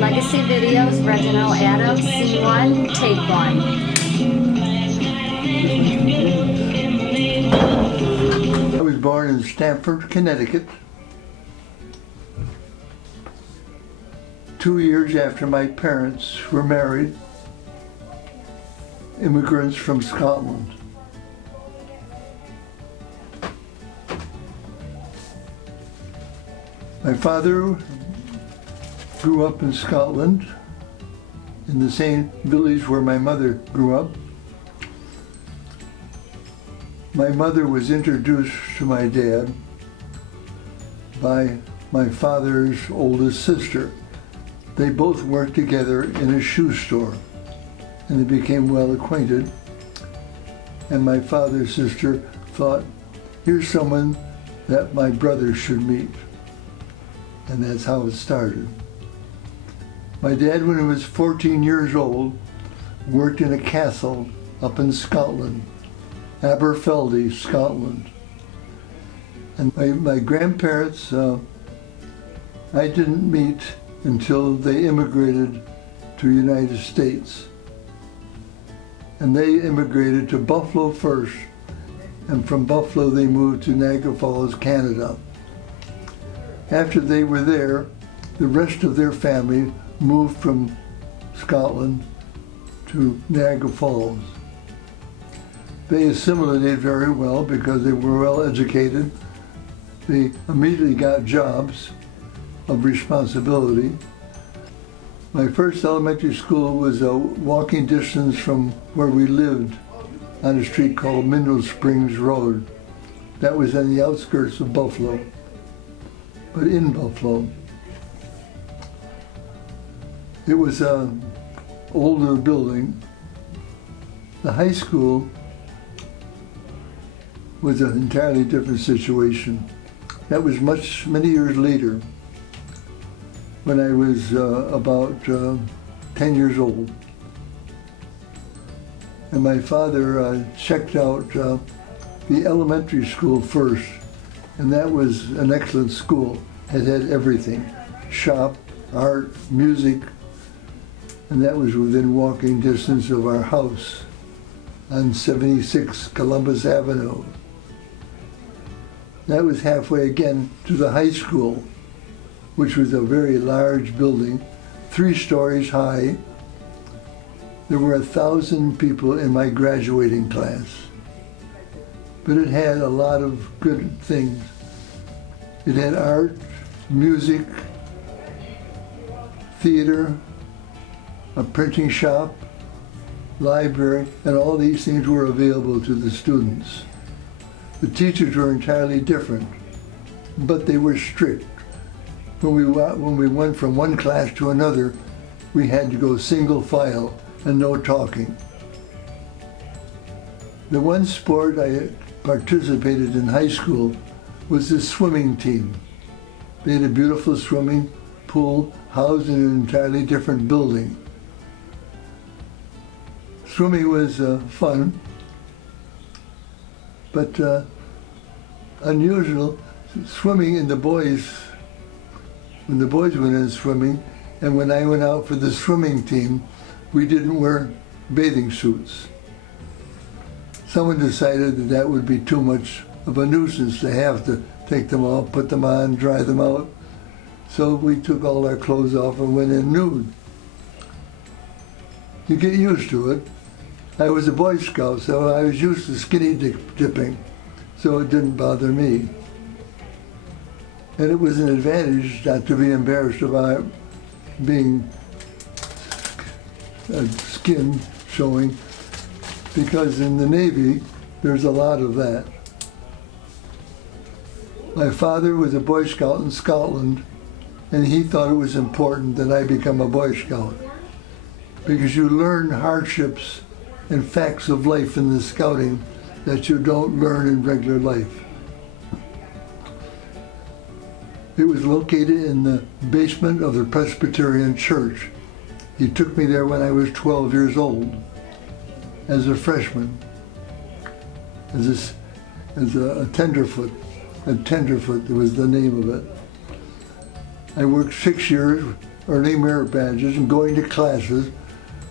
Legacy Videos, Reginald Adams, Scene 1, Take 1. I was born in Stamford, Connecticut, 2 years after my parents were married, immigrants from Scotland. My father grew up in Scotland, in the same village where my mother grew up. My mother was introduced to my dad by my father's oldest sister. They both worked together in a shoe store, and they became well acquainted. And my father's sister thought, here's someone that my brother should meet. And that's how it started. My dad, when he was 14 years old, worked in a castle up in Scotland, Aberfeldy, Scotland. And my grandparents, I didn't meet until they immigrated to the United States. And they immigrated to Buffalo first, and from Buffalo they moved to Niagara Falls, Canada. After they were there, the rest of their family moved from Scotland to Niagara Falls. They assimilated very well because they were well educated. They immediately got jobs of responsibility. My first elementary school was a walking distance from where we lived on a street called Mineral Springs Road. That was on the outskirts of Buffalo, but in Buffalo. It was an older building. The high school was an entirely different situation. That was many years later, when I was about 10 years old. And my father checked out the elementary school first, and that was an excellent school. It had everything, shop, art, music, and that was within walking distance of our house on 76 Columbus Avenue. That was halfway again to the high school, which was a very large building, 3 stories high. There were 1,000 people in my graduating class, but it had a lot of good things. It had art, music, theater, a printing shop, library, and all these things were available to the students. The teachers were entirely different, but they were strict. When we went from one class to another, we had to go single file and no talking. The one sport I participated in high school was the swimming team. They had a beautiful swimming pool housed in an entirely different building. Swimming was fun, but unusual. Swimming in the boys, when the boys went in swimming, and when I went out for the swimming team, we didn't wear bathing suits. Someone decided that that would be too much of a nuisance to have to take them off, put them on, dry them out. So we took all our clothes off and went in nude. You get used to it. I was a Boy Scout, so I was used to skinny dipping, so it didn't bother me. And it was an advantage not to be embarrassed about being skin showing, because in the Navy, there's a lot of that. My father was a Boy Scout in Scotland, and he thought it was important that I become a Boy Scout, because you learn hardships and facts of life in the scouting that you don't learn in regular life. It was located in the basement of the Presbyterian Church. He took me there when I was 12 years old, as a freshman, as a tenderfoot. A tenderfoot was the name of it. I worked 6 years earning merit badges and going to classes,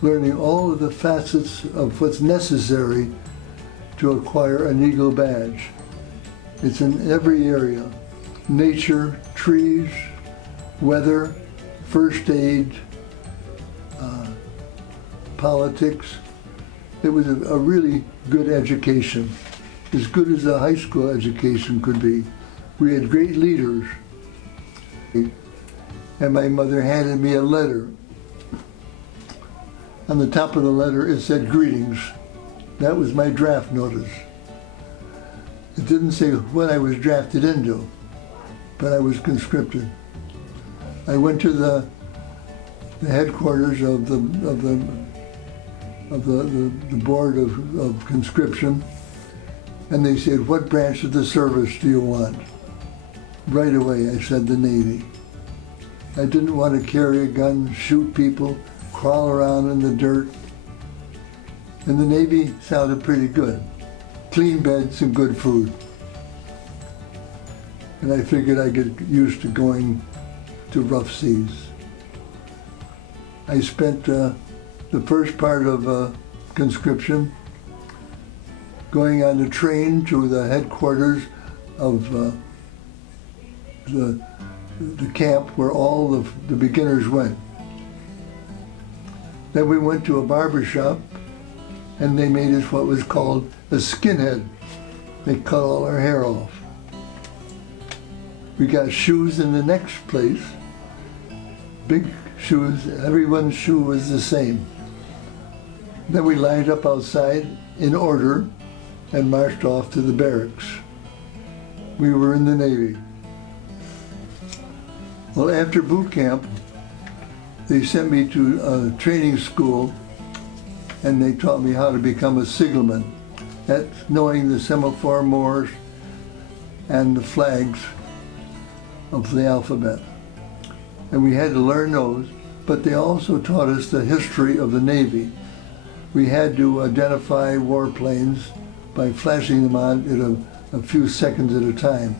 learning all of the facets of what's necessary to acquire an Eagle badge. It's in every area: nature, trees, weather, first aid, politics. It was a really good education, as good as a high school education could be. We had great leaders. And my mother handed me a letter. On the top of the letter it said greetings. That was my draft notice. It didn't say what I was drafted into, but I was conscripted. I went to the headquarters of the board of conscription, and they said, "What branch of the service do you want?" Right away I said the Navy. I didn't want to carry a gun, shoot people, crawl around in the dirt. And the Navy sounded pretty good. Clean beds and good food. And I figured I'd get used to going to rough seas. I spent the first part of conscription going on the train to the headquarters of the camp where all the beginners went. Then we went to a barber shop and they made us what was called a skinhead. They cut all our hair off. We got shoes in the next place. Big shoes, everyone's shoe was the same. Then we lined up outside in order and marched off to the barracks. We were in the Navy. Well, after boot camp, they sent me to a training school and they taught me how to become a signalman. That's knowing the semaphore Moors and the flags of the alphabet. And we had to learn those, but they also taught us the history of the Navy. We had to identify warplanes by flashing them on at a few seconds at a time.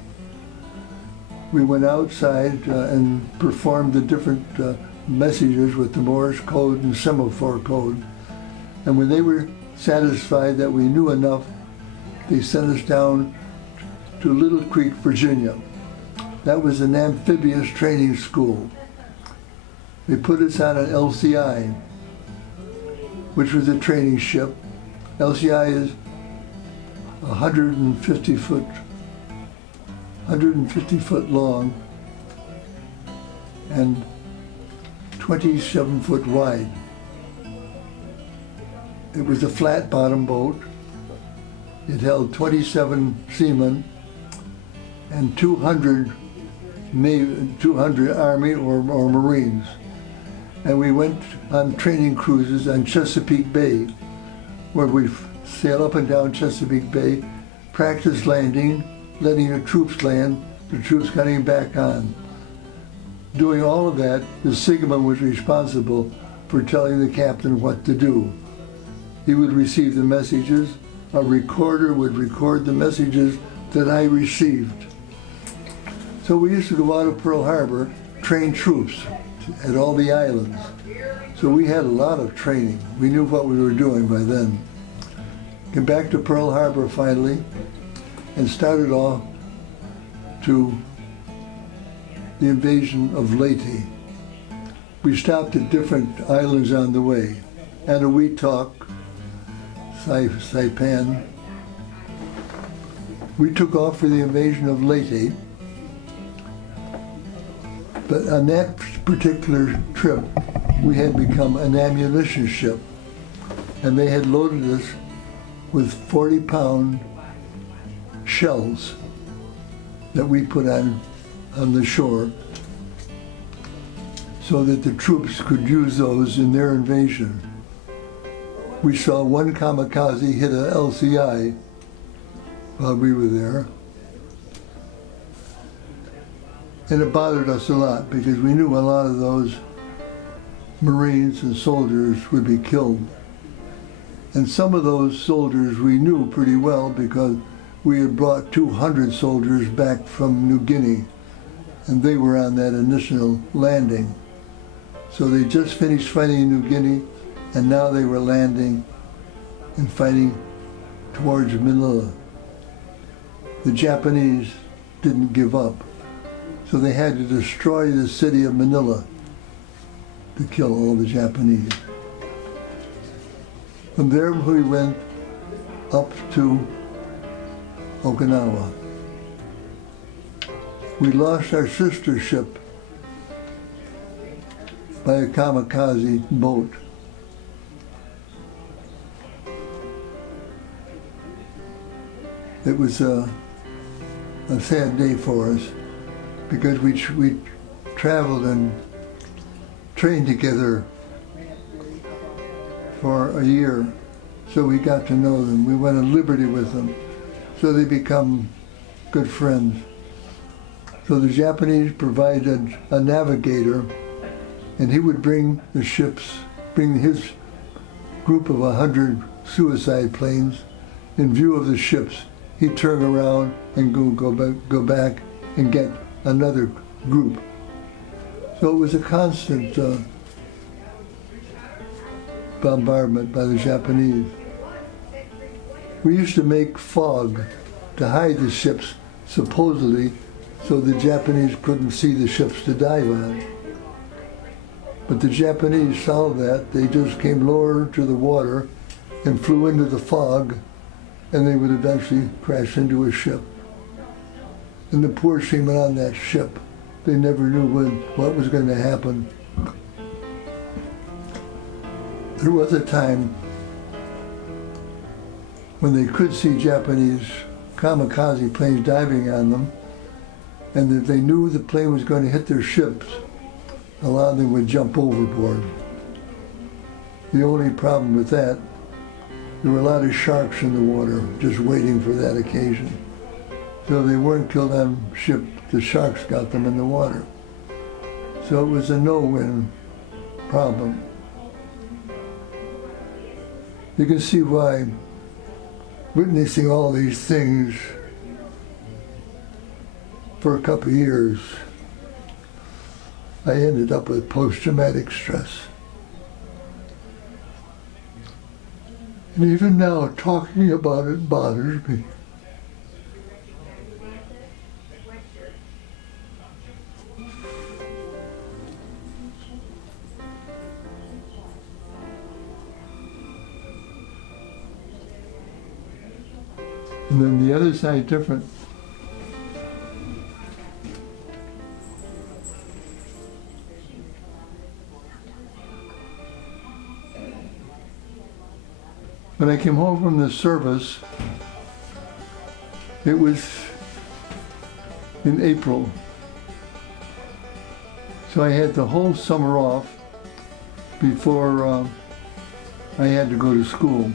We went outside and performed the different messages with the Morse code and semaphore code. And when they were satisfied that we knew enough, they sent us down to Little Creek, Virginia. That was an amphibious training school. They put us on an LCI, which was a training ship. LCI is 150 foot long and 27 foot wide. It was a flat bottom boat. It held 27 seamen and 200 Army or Marines. And we went on training cruises on Chesapeake Bay, where we sail up and down Chesapeake Bay, practice landing, letting the troops land, the troops coming back on. Doing all of that, the signalman was responsible for telling the captain what to do. He would receive the messages, a recorder would record the messages that I received. So we used to go out of Pearl Harbor, train troops at all the islands. So we had a lot of training. We knew what we were doing by then. Came back to Pearl Harbor finally and started off to the invasion of Leyte. We stopped at different islands on the way. Anahuac, Saipan. We took off for the invasion of Leyte. But on that particular trip, we had become an ammunition ship, and they had loaded us with 40-pound shells that we put on the shore so that the troops could use those in their invasion. We saw one kamikaze hit an LCI while we were there. And it bothered us a lot because we knew a lot of those Marines and soldiers would be killed. And some of those soldiers we knew pretty well because we had brought 200 soldiers back from New Guinea, and they were on that initial landing. So they just finished fighting in New Guinea, and now they were landing and fighting towards Manila. The Japanese didn't give up, so they had to destroy the city of Manila to kill all the Japanese. From there we went up to Okinawa. We lost our sister ship by a kamikaze boat. It was a sad day for us because we traveled and trained together for a year, so we got to know them. We went on liberty with them, so they become good friends. So the Japanese provided a navigator, and he would bring the ships, bring his group of 100 suicide planes in view of the ships. He'd turn around and go back and get another group. So it was a constant bombardment by the Japanese. We used to make fog to hide the ships, supposedly, so the Japanese couldn't see the ships to dive on. But the Japanese solved that. They just came lower to the water and flew into the fog, and they would eventually crash into a ship. And the poor seamen on that ship, they never knew what was going to happen. There was a time when they could see Japanese kamikaze planes diving on them, and if they knew the plane was going to hit their ships, a lot of them would jump overboard. The only problem with that, there were a lot of sharks in the water just waiting for that occasion. So if they weren't killed on ship, the sharks got them in the water. So it was a no-win problem. You can see why witnessing all these things for a couple of years, I ended up with post-traumatic stress. And even now, talking about it bothers me. And then the other side different. When I came home from the service, it was in April. So I had the whole summer off before I had to go to school.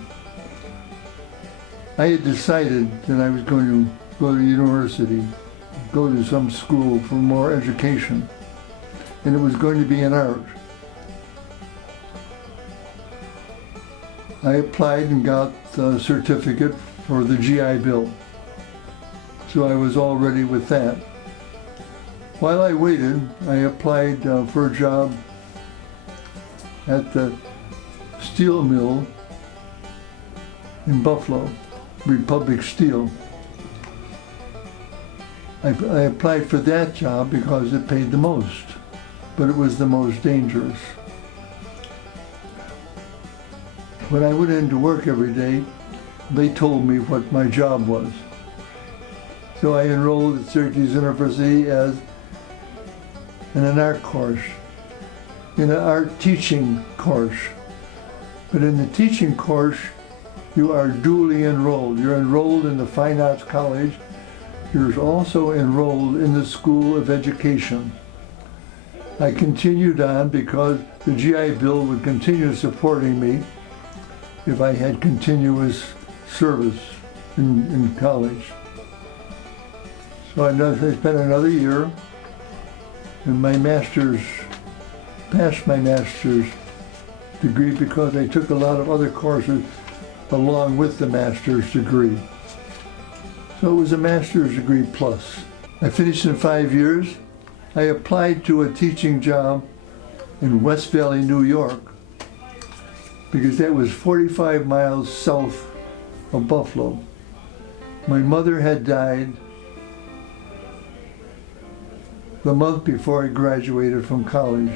I had decided that I was going to go to university, go to some school for more education, and it was going to be in art. I applied and got the certificate for the GI Bill, so I was all ready with that. While I waited, I applied for a job at the steel mill in Buffalo, Republic Steel. I applied for that job because it paid the most, but it was the most dangerous. When I went into work every day, they told me what my job was. So I enrolled at Syracuse University as in an art course, in an art teaching course. But in the teaching course, you are duly enrolled. You're enrolled in the Fine Arts College. You're also enrolled in the School of Education. I continued on because the GI Bill would continue supporting me if I had continuous service in college. So I spent another year, and passed my master's degree because I took a lot of other courses along with the master's degree. So it was a master's degree plus. I finished in 5 years. I applied to a teaching job in West Valley, New York, because that was 45 miles south of Buffalo. My mother had died the month before I graduated from college.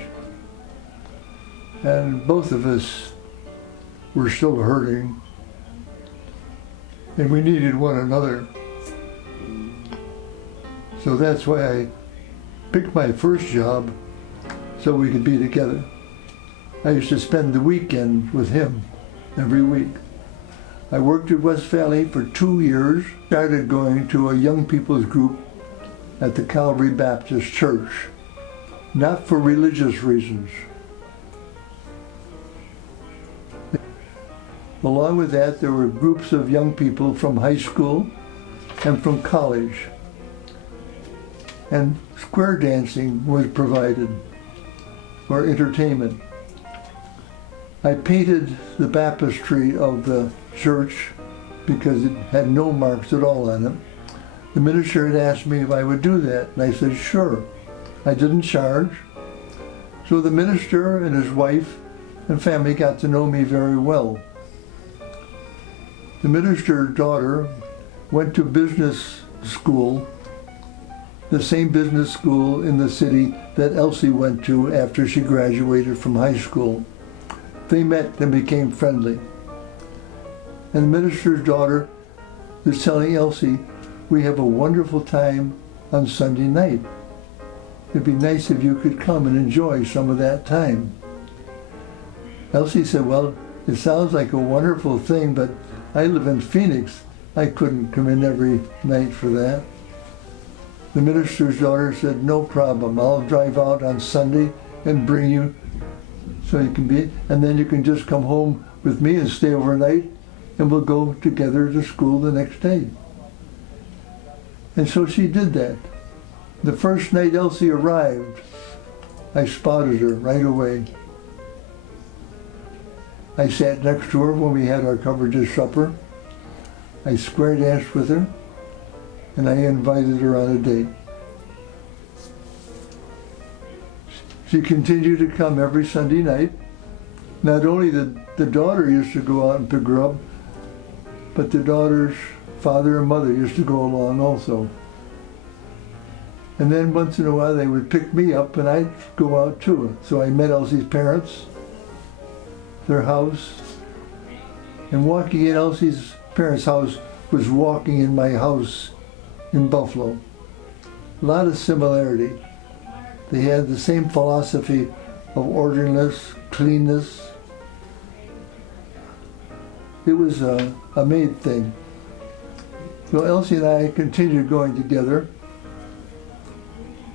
And both of us were still hurting. And we needed one another. So that's why I picked my first job so we could be together. I used to spend the weekend with him every week. I worked at West Valley for 2 years, started going to a young people's group at the Calvary Baptist Church, not for religious reasons. Along with that, there were groups of young people from high school and from college. And square dancing was provided for entertainment. I painted the baptistry of the church because it had no marks at all on it. The minister had asked me if I would do that, and I said, sure. I didn't charge. So the minister and his wife and family got to know me very well. The minister's daughter went to business school, the same business school in the city that Elsie went to after she graduated from high school. They met and became friendly. And the minister's daughter was telling Elsie, we have a wonderful time on Sunday night. It'd be nice if you could come and enjoy some of that time. Elsie said, well, it sounds like a wonderful thing, but I live in Phoenix. I couldn't come in every night for that. The minister's daughter said, no problem. I'll drive out on Sunday and bring you so you can be, and then you can just come home with me and stay overnight, and we'll go together to school the next day. And so she did that. The first night Elsie arrived, I spotted her right away. I sat next to her when we had our coverage supper. I square danced with her, and I invited her on a date. She continued to come every Sunday night. Not only the daughter used to go out and pick her up, but the daughter's father and mother used to go along also. And then once in a while they would pick me up and I'd go out too. So I met Elsie's parents, their house, and walking in Elsie's parents' house was walking in my house in Buffalo. A lot of similarity. They had the same philosophy of orderliness, cleanness. It was a made thing. So Elsie and I continued going together.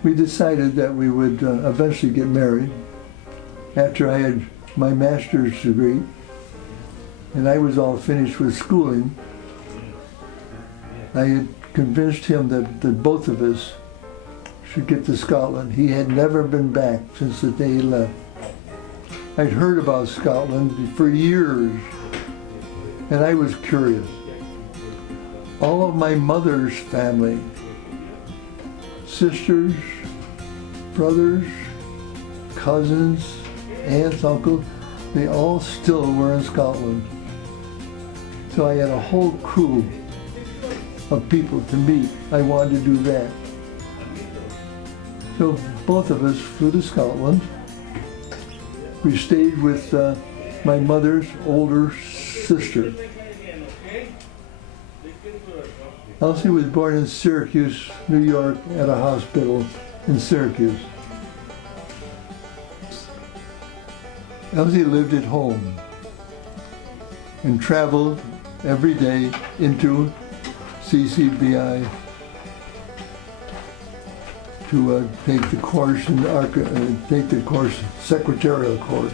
We decided that we would eventually get married after I had my master's degree and I was all finished with schooling. I had convinced him that both of us should get to Scotland. He had never been back since the day he left. I'd heard about Scotland for years, and I was curious. All of my mother's family, sisters, brothers, cousins, aunts, uncles, they all still were in Scotland. So I had a whole crew of people to meet. I wanted to do that. So both of us flew to Scotland. We stayed with my mother's older sister. Elsie was born in Syracuse, New York, at a hospital in Syracuse. Elsie lived at home and traveled every day into CCBI to take the course secretarial course.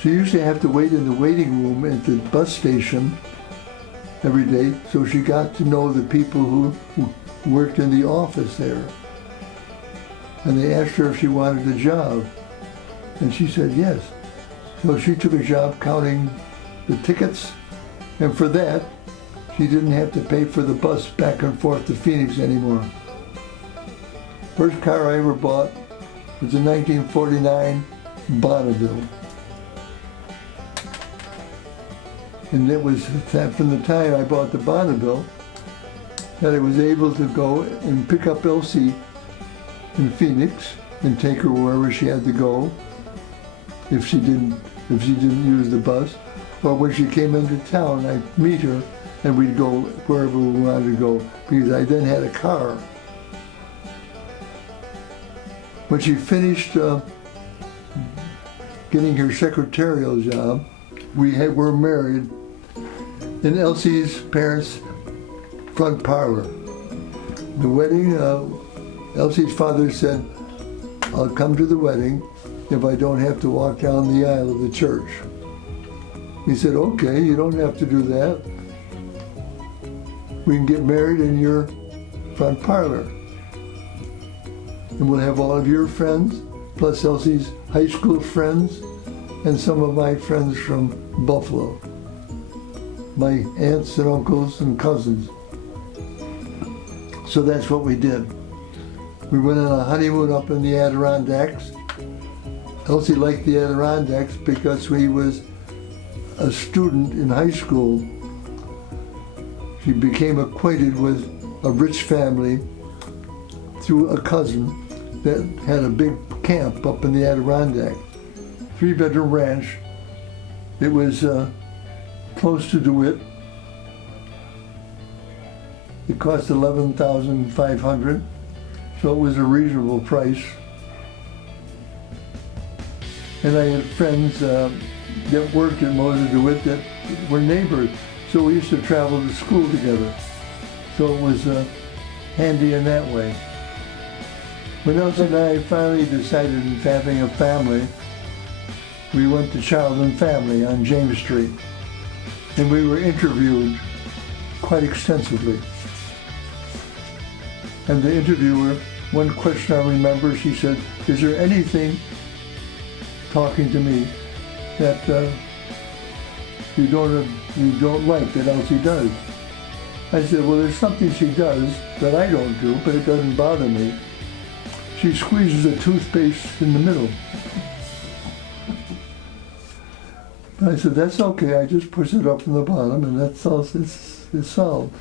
She used to have to wait in the waiting room at the bus station every day, so she got to know the people who worked in the office there. And they asked her if she wanted a job, and she said yes. So she took a job counting the tickets, and for that, she didn't have to pay for the bus back and forth to Phoenix anymore. First car I ever bought was a 1949 Bonneville. And it was from the time I bought the Bonneville that I was able to go and pick up Elsie in Phoenix and take her wherever she had to go if she didn't use the bus. Or when she came into town, I'd meet her and we'd go wherever we wanted to go because I then had a car. When she finished getting her secretarial job, were married in Elsie's parents' front parlor. The wedding, Elsie's father said, "I'll come to the wedding if I don't have to walk down the aisle of the church." He said, "Okay, you don't have to do that. We can get married in your front parlor. And we'll have all of your friends, plus Elsie's high school friends, and some of my friends from Buffalo. My aunts and uncles and cousins." So that's what we did. We went on a honeymoon up in the Adirondacks. Elsie liked the Adirondacks because he was a student in high school. She became acquainted with a rich family through a cousin that had a big camp up in the Adirondacks. 3-bedroom ranch. It was close to DeWitt. It cost $11,500, so it was a reasonable price. And I had friends that worked at Moser DeWitt that were neighbors, so we used to travel to school together. So it was handy in that way. When Elsie and I finally decided on having a family, we went to Child and Family on James Street, and we were interviewed quite extensively. And the interviewer, one question I remember, she said, "Is there anything," talking to me, "that you don't like that Elsie does?" I said, "Well, there's something she does that I don't do, but it doesn't bother me. She squeezes a toothpaste in the middle." I said, "That's okay, I just push it up from the bottom and that's all, it's solved."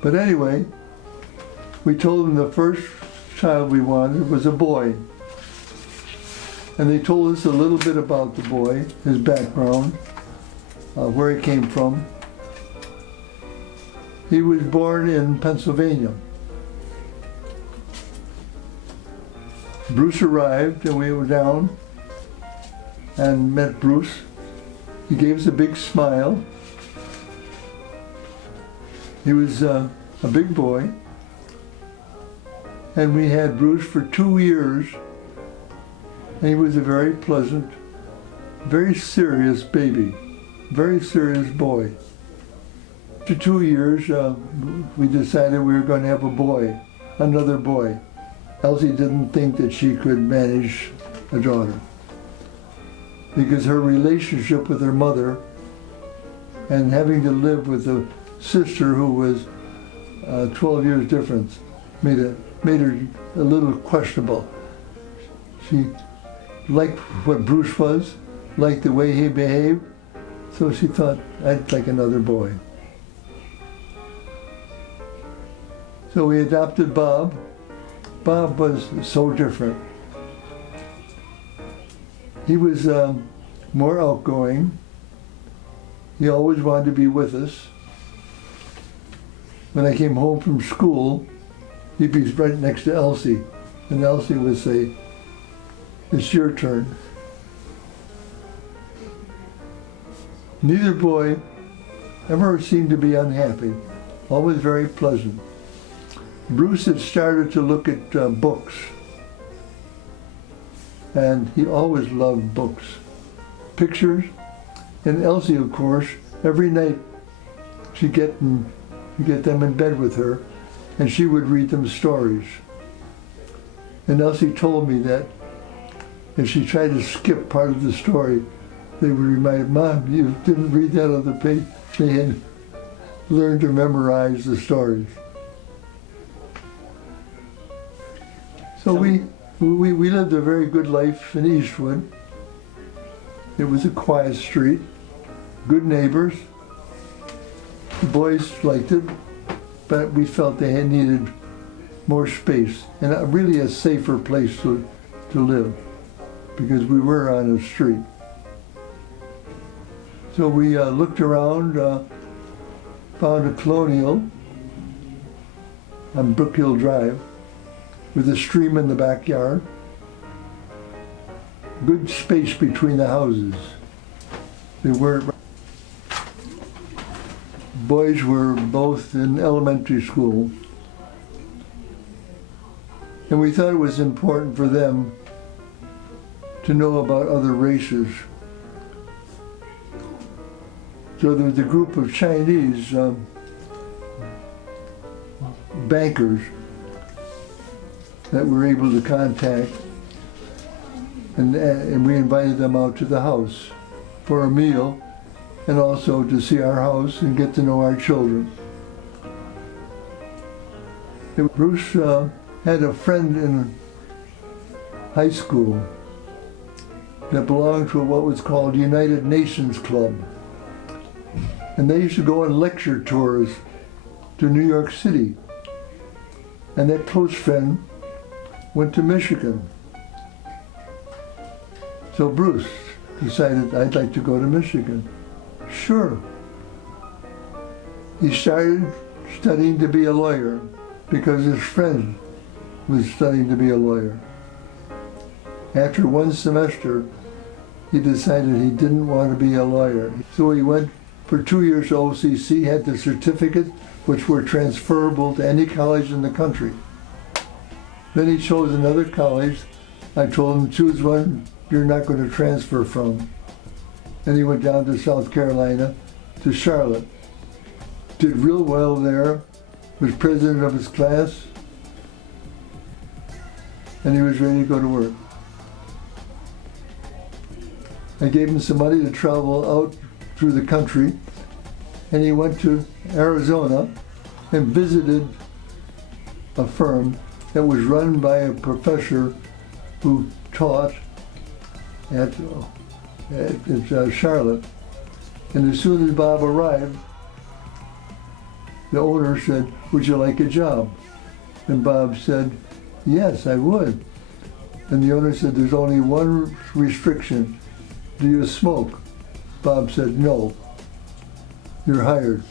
But anyway, we told him the first child we wanted was a boy. And they told us a little bit about the boy, his background, where he came from. He was born in Pennsylvania. Bruce arrived and we were down and met Bruce. He gave us a big smile. He was a big boy. And we had Bruce for 2 years. And he was a very pleasant, very serious baby, very serious boy. After 2 years, we decided we were going to have a boy, another boy. Elsie didn't think that she could manage a daughter because her relationship with her mother and having to live with a sister who was 12 years difference made her a little questionable. She liked what Bruce was, liked the way he behaved, so she thought, I'd like another boy. So we adopted Bob. Bob was so different. He was more outgoing. He always wanted to be with us. When I came home from school, he'd be right next to Elsie, and Elsie would say, it's your turn. Neither boy ever seemed to be unhappy, always very pleasant. Bruce had started to look at books, and he always loved books, pictures, and Elsie, of course, every night she'd get them in bed with her, and she would read them stories. And Elsie told me that if she tried to skip part of the story, they would remind her, Mom, you didn't read that other page. They had learned to memorize the stories. So we lived a very good life in Eastwood. It was a quiet street, good neighbors. The boys liked it, but we felt they had needed more space and really a safer place to live because we were on a street. So we looked around, found a colonial on Brook Hill Drive with a stream in the backyard. Good space between the houses. They weren't. Boys were both in elementary school. And we thought it was important for them to know about other races. So there was a group of Chinese bankers that we were able to contact, and we invited them out to the house for a meal and also to see our house and get to know our children. And Bruce had a friend in high school that belonged to what was called United Nations Club. And they used to go on lecture tours to New York City. And that close friend went to Michigan. So Bruce decided, I'd like to go to Michigan. Sure. He started studying to be a lawyer because his friend was studying to be a lawyer. After one semester, he decided he didn't want to be a lawyer. So he went for 2 years to OCC, had the certificate, which were transferable to any college in the country. Then he chose another college. I told him, choose one you're not going to transfer from. And he went down to South Carolina, to Charlotte. Did real well there, was president of his class, and he was ready to go to work. I gave him some money to travel out through the country, and he went to Arizona and visited a firm that was run by a professor who taught at Charlotte. And as soon as Bob arrived, the owner said, would you like a job? And Bob said, yes, I would. And the owner said, there's only one restriction. Do you smoke? Bob said, no. You're hired.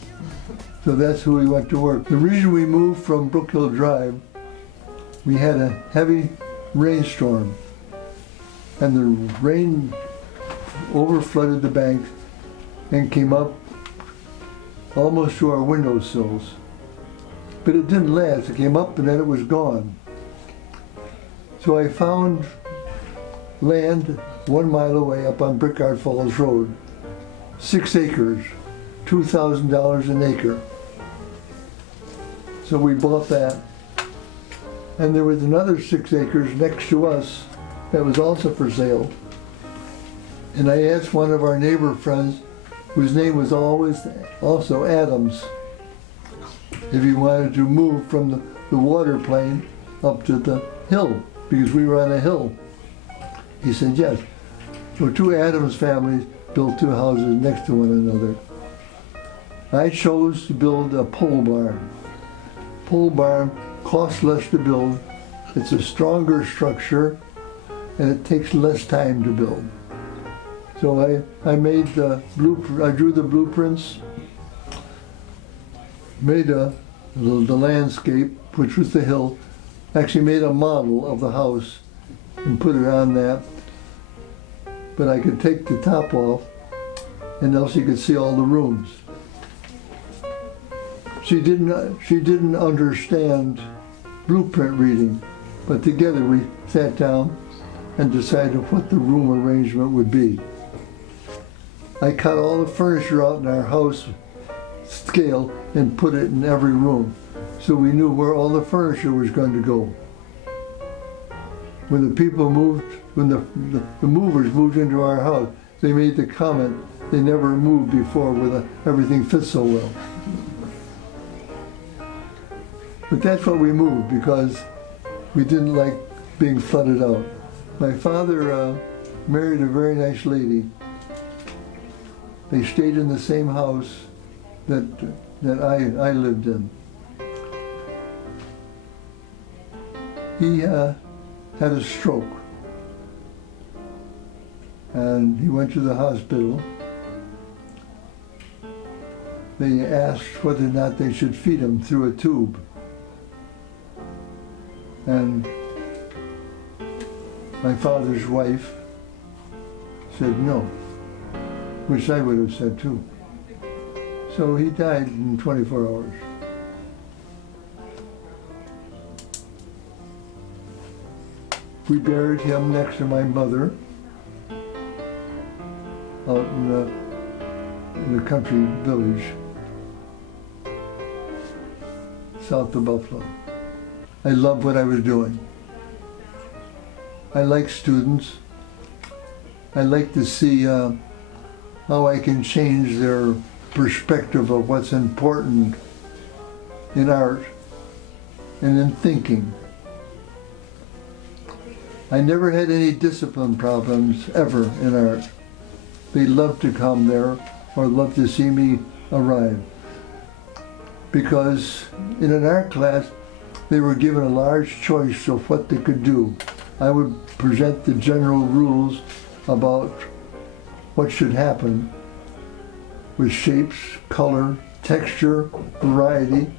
So that's who we went to work. The reason we moved from Brook Hill Drive, we had a heavy rainstorm. And the rain overflooded the banks and came up almost to our windowsills. But it didn't last. It came up and then it was gone. So I found land 1 mile away up on Brickard Falls Road, 6 acres, $2,000 an acre. So we bought that. And there was another 6 acres next to us that was also for sale. And I asked one of our neighbor friends, whose name was always also Adams, if he wanted to move from the water plane up to the hill, because we were on a hill. He said yes. So 2 Adams families built 2 houses next to one another. I chose to build a pole barn. Pole barn costs less to build, it's a stronger structure, and it takes less time to build. So I made the blueprint, I drew the blueprints, made the landscape, which was the hill, actually made a model of the house and put it on that. But I could take the top off and Elsie could see all the rooms. She didn't understand blueprint reading, but together we sat down and decided what the room arrangement would be. I cut all the furniture out in our house scale and put it in every room, so we knew where all the furniture was going to go. When the people moved, when the movers moved into our house, they made the comment they never moved before where everything fits so well. But that's what we moved because we didn't like being flooded out. My father married a very nice lady. They stayed in the same house that I lived in. He had a stroke, and he went to the hospital. They asked whether or not they should feed him through a tube. And my father's wife said no, which I would have said too. So he died in 24 hours. We buried him next to my mother out in the country village south of Buffalo. I loved what I was doing. I like students. I like to see how I can change their perspective of what's important in art and in thinking. I never had any discipline problems ever in art. They loved to come there or loved to see me arrive. Because in an art class, they were given a large choice of what they could do. I would present the general rules about what should happen with shapes, color, texture, variety.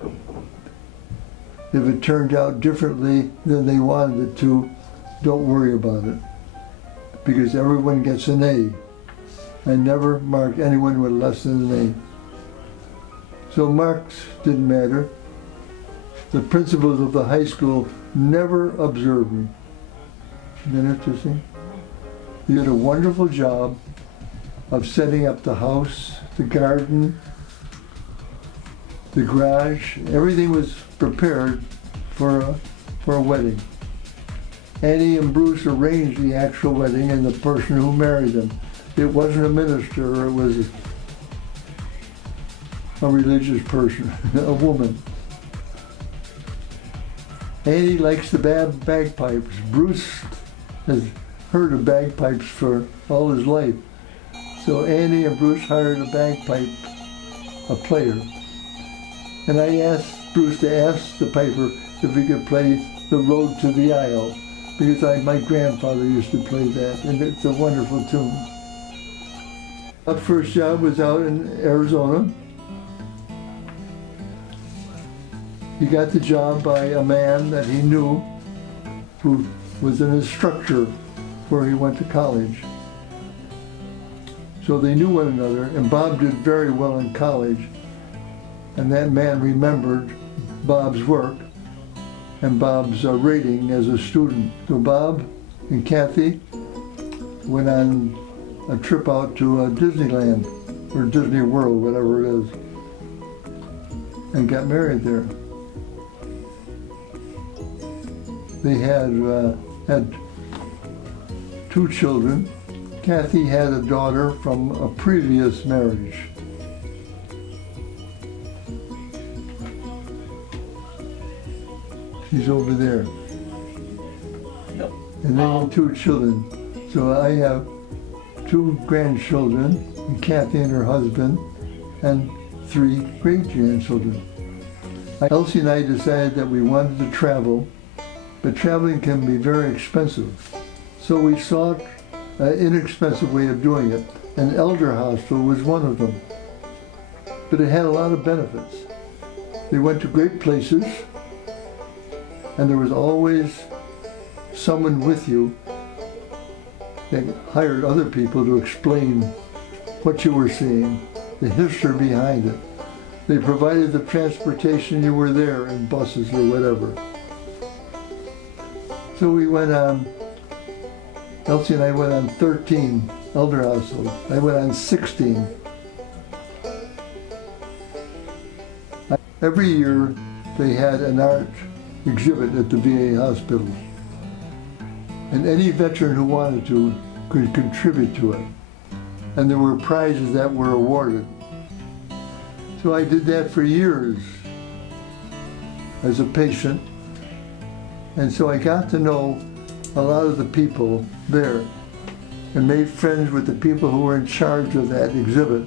If it turned out differently than they wanted it to, don't worry about it, because everyone gets an A. I never marked anyone with less than an A. So marks didn't matter. The principals of the high school never observed me. Isn't that interesting? They did a wonderful job of setting up the house, the garden, the garage. Everything was prepared for a wedding. Annie and Bruce arranged the actual wedding and the person who married them. It wasn't a minister, it was a religious person, a woman. Annie likes the bagpipes. Bruce has heard of bagpipes for all his life. So Annie and Bruce hired a player. And I asked Bruce to ask the piper if he could play The Road to the Aisle. because my grandfather used to play that, and it's a wonderful tune. My first job was out in Arizona. He got the job by a man that he knew who was an instructor where he went to college. So they knew one another, and Bob did very well in college. And that man remembered Bob's work and Bob's rating as a student. So Bob and Kathy went on a trip out to Disneyland, or Disney World, whatever it is, and got married there. They had 2 children. Kathy had a daughter from a previous marriage. She's over there. Yep. And they have 2 children. So I have 2 grandchildren, and Kathy and her husband, and 3 great-grandchildren. Elsie and I decided that we wanted to travel, but traveling can be very expensive. So we sought an inexpensive way of doing it. An elder hostel was one of them. But it had a lot of benefits. They went to great places, and there was always someone with you that hired other people to explain what you were seeing, the history behind it. They provided the transportation, you were there in buses or whatever. So we went on, Elsie and I went on 13 elder households. I went on 16. Every year they had an art exhibit at the VA hospital. And any veteran who wanted to could contribute to it. And there were prizes that were awarded. So I did that for years as a patient. And so I got to know a lot of the people there and made friends with the people who were in charge of that exhibit.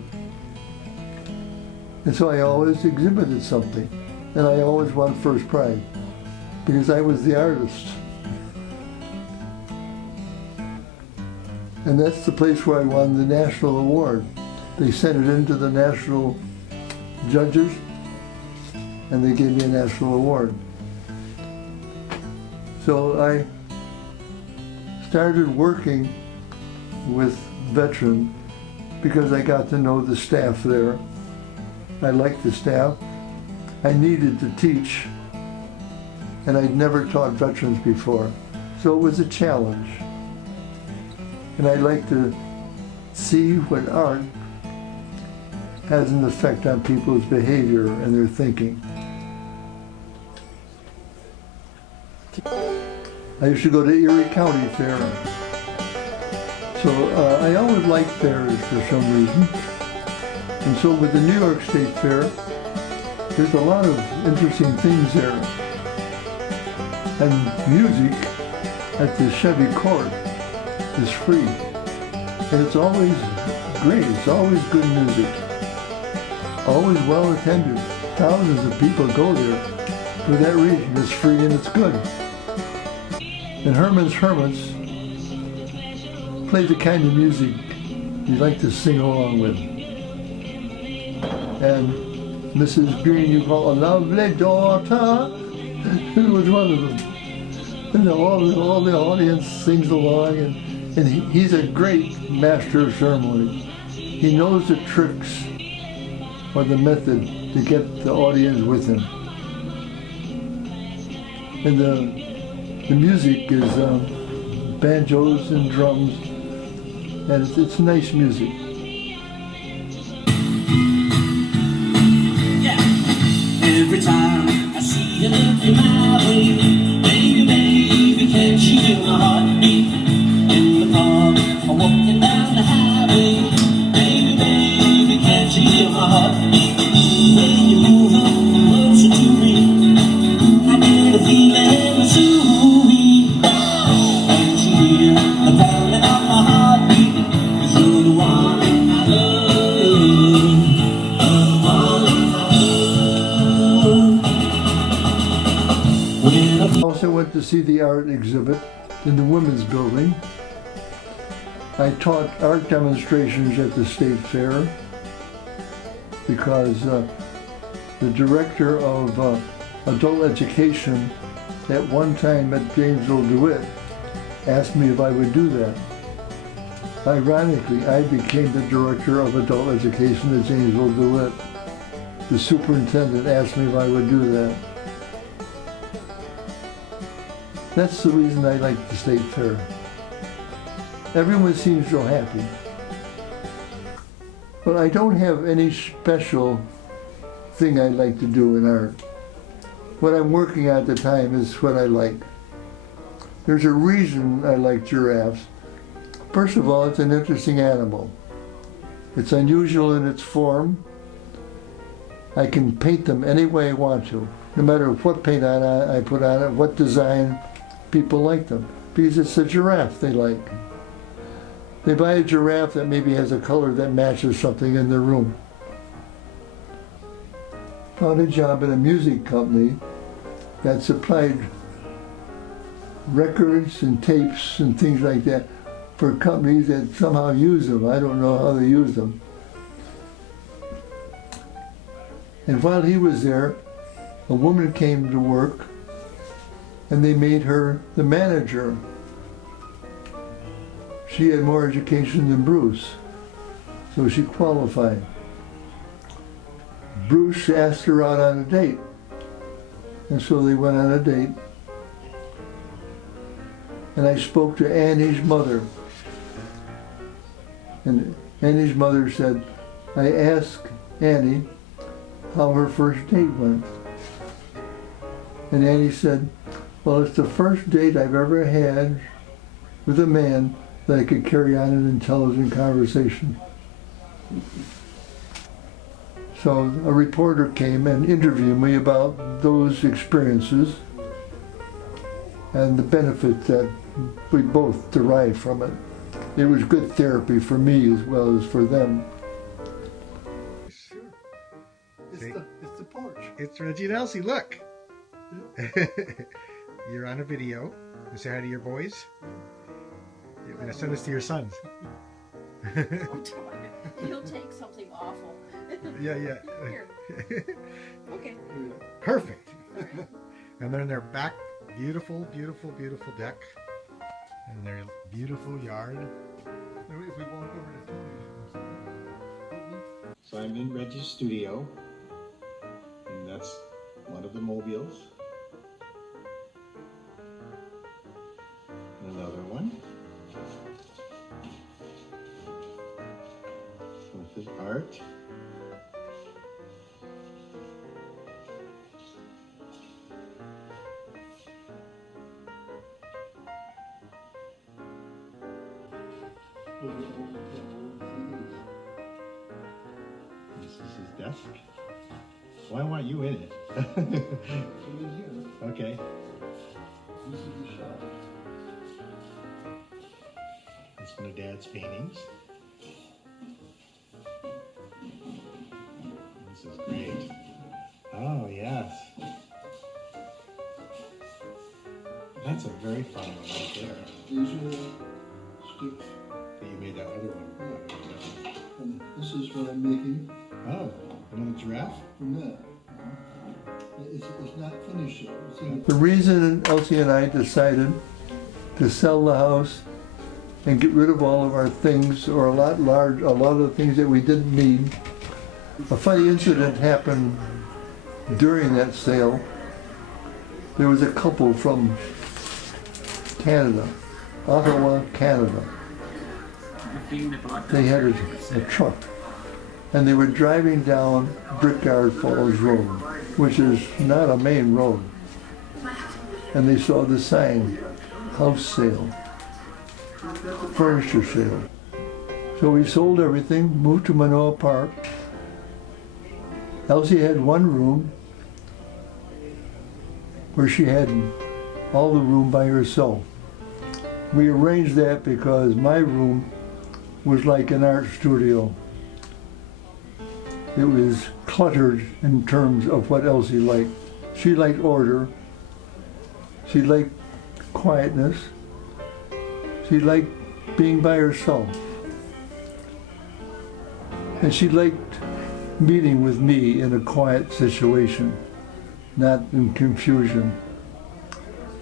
And so I always exhibited something, and I always won first prize because I was the artist. And that's the place where I won the national award. They sent it into the national judges, and they gave me a national award. So I started working with veterans because I got to know the staff there. I liked the staff. I needed to teach, and I'd never taught veterans before. So it was a challenge. And I like to see what art has an effect on people's behavior and their thinking. I used to go to Erie County Fair. So I always liked fairs for some reason. And so with the New York State Fair, there's a lot of interesting things there. And music at the Chevy Court is free. And it's always great, it's always good music. Always well attended. Thousands of people go there for that reason. It's free and it's good. And Herman's Hermits play the kind of music you like to sing along with. And Mrs. Green, you call a lovely daughter, it was one of them. And all the audience sings along, and he's a great master of ceremony. He knows the tricks or the method to get the audience with him. And the music is banjos and drums, and it's nice music. Yeah. Every time I see you looking my way, baby, baby, can't you hear my heartbeat? In the park, I'm walking down the highway, baby, baby, can't you hear my heartbeat? When you move closer to me, I get a feeling so weak. Can't you hear the pounding of my heartbeat? 'Cause you're the one I love, the one I love. I also went to see the art exhibit in the women's building. I taught art demonstrations at the state fair because the director of adult education at one time at Janesville DeWitt asked me if I would do that. Ironically, I became the director of adult education at Janesville DeWitt. The superintendent asked me if I would do that. That's the reason I like the state fair. Everyone seems so happy. But I don't have any special thing I like to do in art. What I'm working at the time is what I like. There's a reason I like giraffes. First of all, it's an interesting animal. It's unusual in its form. I can paint them any way I want to, no matter what paint I put on it, what design, people like them. Because it's a giraffe they like. They buy a giraffe that maybe has a color that matches something in their room. Found a job in a music company that supplied records and tapes and things like that for companies that somehow use them. I don't know how they use them. And while he was there, a woman came to work and they made her the manager. She had more education than Bruce, so she qualified. Bruce asked her out on a date, and so they went on a date. And I spoke to Annie's mother. And Annie's mother said, I asked Annie how her first date went. And Annie said, well, it's the first date I've ever had with a man that I could carry on an intelligent conversation. So a reporter came and interviewed me about those experiences and the benefits that we both derived from it. It was good therapy for me as well as for them. Sure. It's the porch. It's Reggie and Elsie, look! You're on a video. You say hi to your boys? You're going to send this to your sons. He'll take something awful. Yeah. Here. Okay. Perfect. And they're in their back beautiful deck. And their beautiful yard. If we walk over to Tony's. So I'm in Reggie's studio, and that's one of the mobiles. Another one. With his art. This is his desk. Well, I want you in it. Okay. This is the shop. That's one of Dad's paintings. This is great. Oh, yes. That's a very fun one right there. These are sticks. So you made that other one. And this is what I'm making Oh, another giraffe? from that. It's not finished yet. The reason Elsie and I decided to sell the house and get rid of all of our things, or a lot of the things that we didn't need. A funny incident happened during that sale. There was a couple from Canada, Ottawa, Canada. They had a truck, and they were driving down Brickyard Falls Road, which is not a main road. And they saw the sign, house sale, furniture sale. So we sold everything, moved to Manoa Park. Elsie had one room where she had all the room by herself. We arranged that because my room was like an art studio. It was cluttered in terms of what Elsie liked. She liked order. She liked quietness. She liked being by herself. And she liked meeting with me in a quiet situation, not in confusion.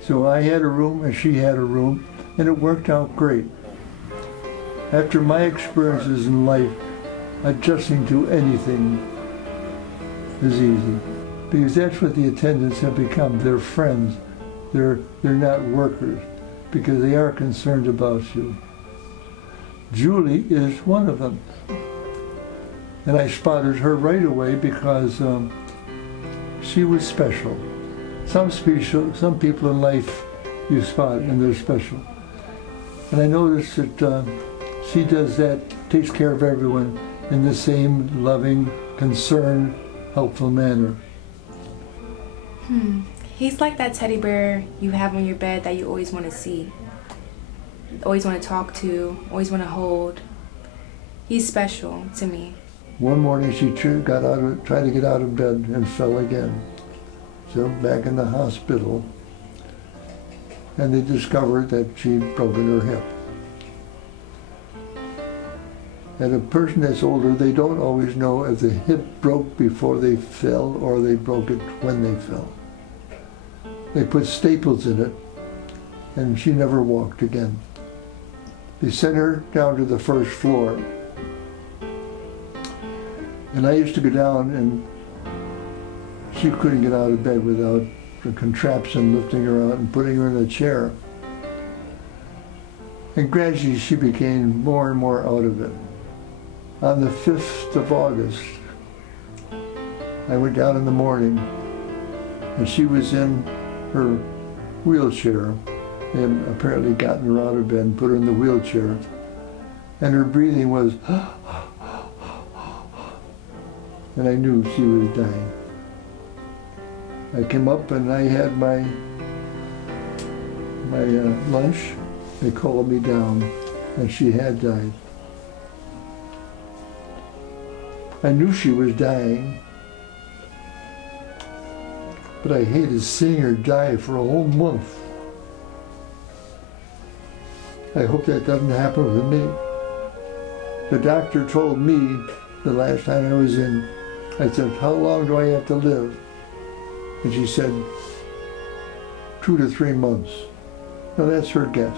So I had a room and she had a room, and it worked out great. After my experiences in life, adjusting to anything is easy, because that's what the attendants have become. They're friends. They're not workers, because they are concerned about you. Julie is one of them. And I spotted her right away because she was special. Some people in life you spot and they're special. And I noticed that she does that, takes care of everyone in the same loving, concerned, helpful manner. He's like that teddy bear you have on your bed that you always want to see, always want to talk to, always want to hold. He's special to me. One morning she tried to get out of bed and fell again. So back in the hospital, and they discovered that she'd broken her hip. And a person that's older, they don't always know if the hip broke before they fell or they broke it when they fell. They put staples in it, and she never walked again. They sent her down to the first floor. And I used to go down, and she couldn't get out of bed without the contraption lifting her out and putting her in a chair. And gradually she became more and more out of it. On the 5th of August, I went down in the morning, and she was in her wheelchair. They had apparently gotten her out of bed and put her in the wheelchair. And her breathing was, and I knew she was dying. I came up and I had my lunch. They called me down, and she had died. I knew she was dying, but I hated seeing her die for a whole month. I hope that doesn't happen with me. The doctor told me the last time I was in, I said, "How long do I have to live?" And she said, 2 to 3 months. Now that's her guess.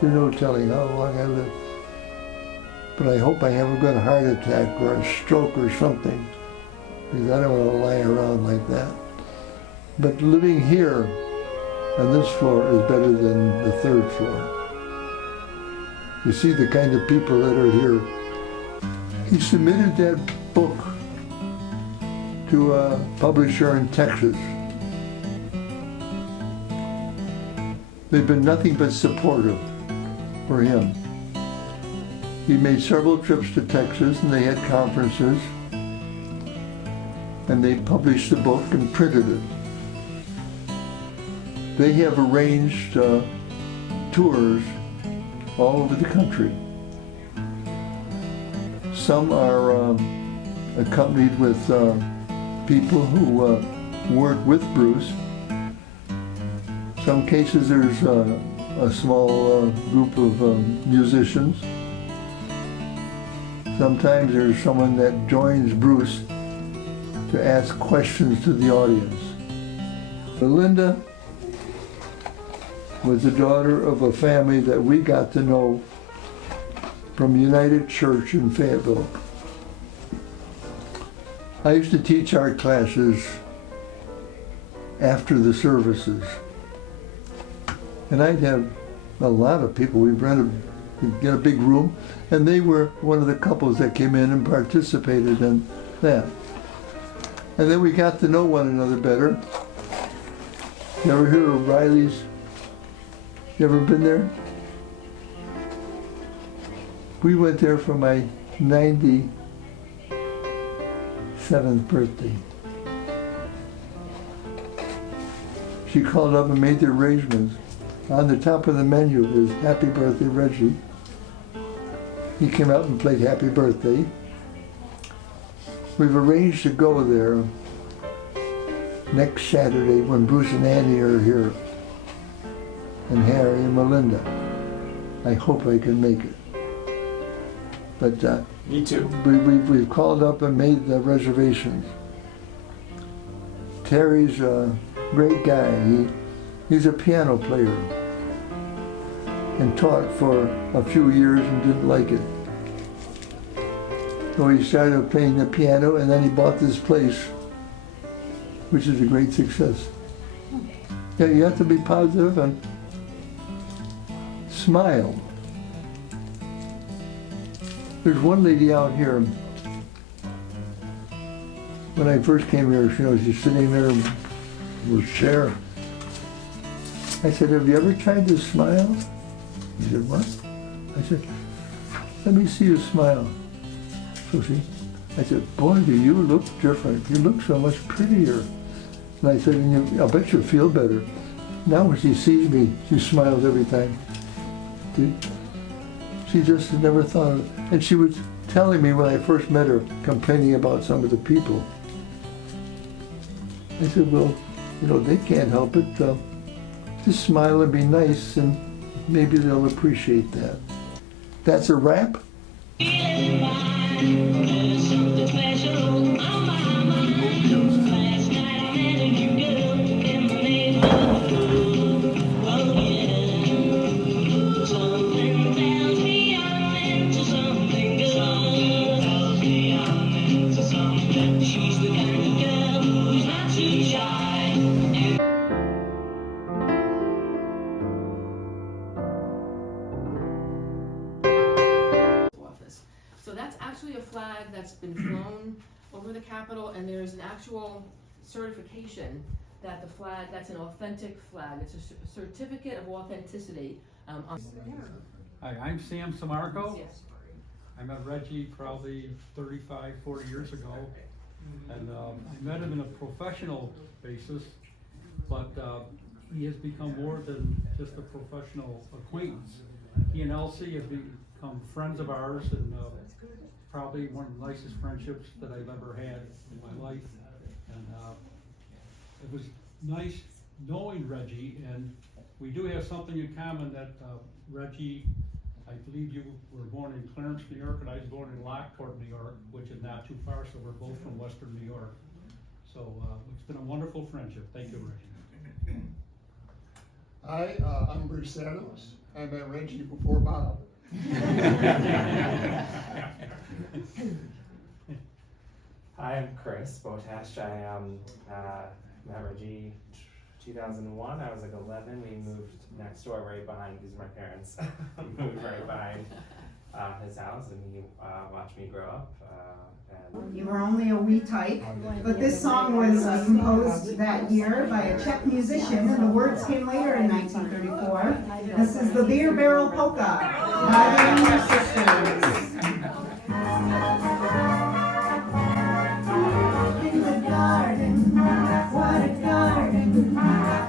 There's no telling how long I live. But I hope I haven't got a heart attack or a stroke or something, because I don't want to lie around like that. But living here on this floor is better than the 3rd floor. You see the kind of people that are here. He submitted that book to a publisher in Texas. They've been nothing but supportive for him. He made several trips to Texas, and they had conferences, and they published the book and printed it. They have arranged tours all over the country. Some are accompanied with people who work with Bruce. Some cases there's a small group of musicians. Sometimes there's someone that joins Bruce to ask questions to the audience. Linda was the daughter of a family that we got to know from United Church in Fayetteville. I used to teach art classes after the services. And I'd have a lot of people. We'd get a big room, and they were one of the couples that came in and participated in that. And then we got to know one another better. You ever hear of Riley's? You ever been there? We went there for my 97th birthday. She called up and made the arrangements. On the top of the menu is Happy Birthday, Reggie. He came out and played Happy Birthday. We've arranged to go there next Saturday when Bruce and Annie are here, and Harry and Melinda. I hope I can make it. But Me too. we've called up and made the reservations. Terry's a great guy. He's a piano player and taught for a few years and didn't like it. So he started playing the piano and then he bought this place, which is a great success. Yeah, you have to be positive and smile. There's one lady out here, when I first came here, she's sitting there in her chair. I said, have you ever tried to smile? She said, what? I said, let me see you smile. So I said, boy, do you look different. You look so much prettier. And I said, I'll bet you feel better. Now when she sees me, she smiles every time. She just had never thought of it. And she was telling me when I first met her, complaining about some of the people. I said, well, they can't help it. Just smile and be nice, and maybe they'll appreciate that. That's a wrap. So that's actually a flag that's been flown over the Capitol, and there's an actual certification that the flag, that's an authentic flag. It's a certificate of authenticity. Hi, I'm Sam Samarco. Yes. I met Reggie probably 35, 40 years ago. And I met him in a professional basis, but he has become more than just a professional acquaintance. He and Elsie have become friends of ours, and probably one of the nicest friendships that I've ever had in my life. And it was nice knowing Reggie, and we do have something in common that Reggie, I believe you were born in Clarence, New York, and I was born in Lockport, New York, which is not too far, so we're both from Western New York. So it's been a wonderful friendship. Thank you, Reggie. Hi, I'm Bruce Adams. I met Reggie before Bob. Hi, I'm Chris Botash. I met Reggie 2001. I was like 11. We moved next door right behind, these are my parents, moved right behind his house, and he watched me grow up. You were only a wee tyke, but this song was composed that year by a Czech musician, and the words came later in 1934. This is the Beer Barrel Polka by the Younger Sisters. In the garden, what a garden,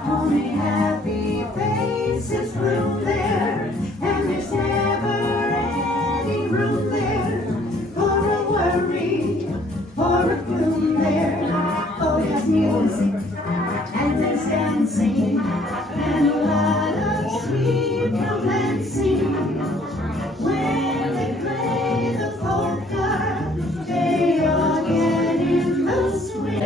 only happy faces bloom there, and there's never any room there for a worry, for a gloom there. Oh, there's music, and there's dancing, and a lot of sweet romancing. When they play the polka, they all get in the swing.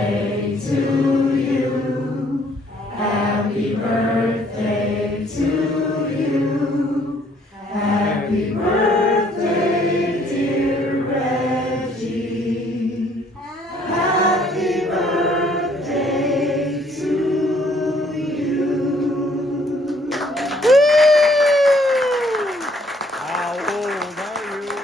To you, happy birthday to you, happy birthday, dear Reggie, happy birthday to you. How old are you?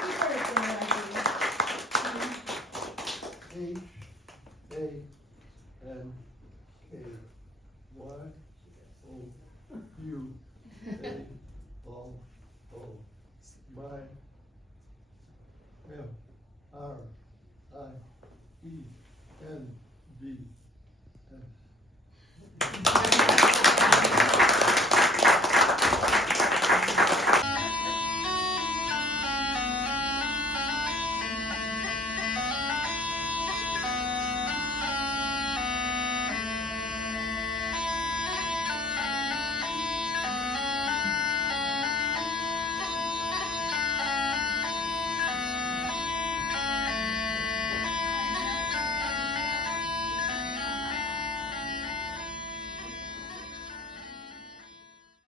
H-A-N-K-Y-O-O-M-I-M-R-I-E-N-B